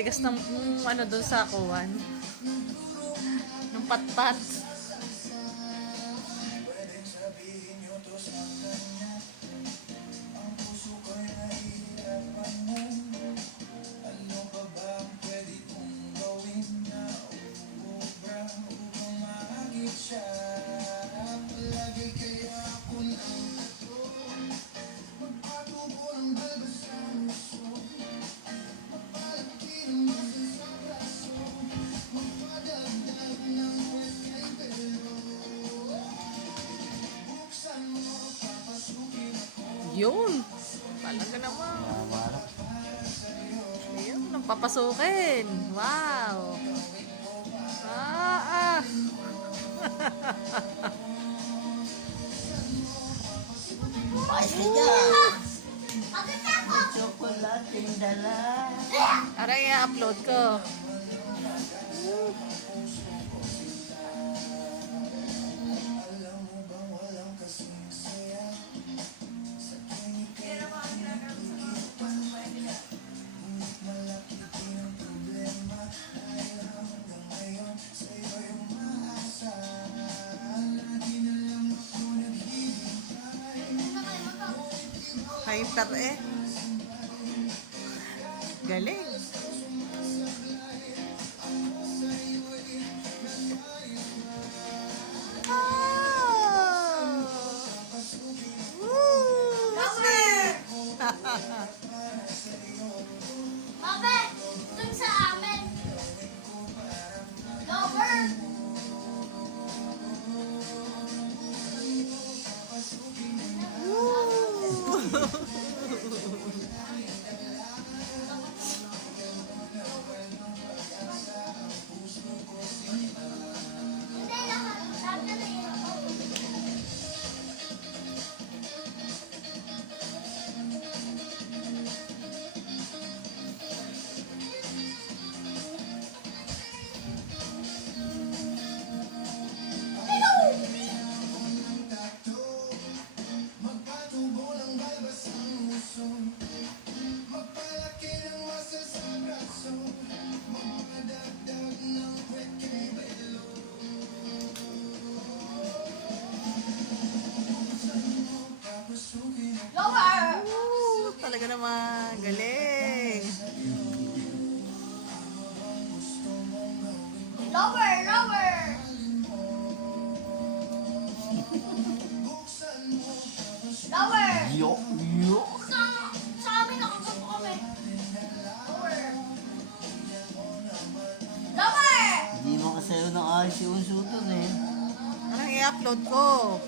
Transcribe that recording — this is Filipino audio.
Tigas ng ano doon sa kuwan. Ng patpat. Yun. Talaga naman. Ayun, nagpapasukin. Wow. Ah, ah. Chocolate yung dala. Aray, i-upload ko. Hyper eh. Galing. Oh! Woo! Babe, dun sa amin. Lover. Hindi lahat. Sabi na yun. Lover. Woo! Talaga naman. Galing. Lover, lover. Lover. Yo. Sa amin nakagapo kami. Lover. Lover. Hindi mo kasi ng ayos yung suto eh. Parang i-upload ko.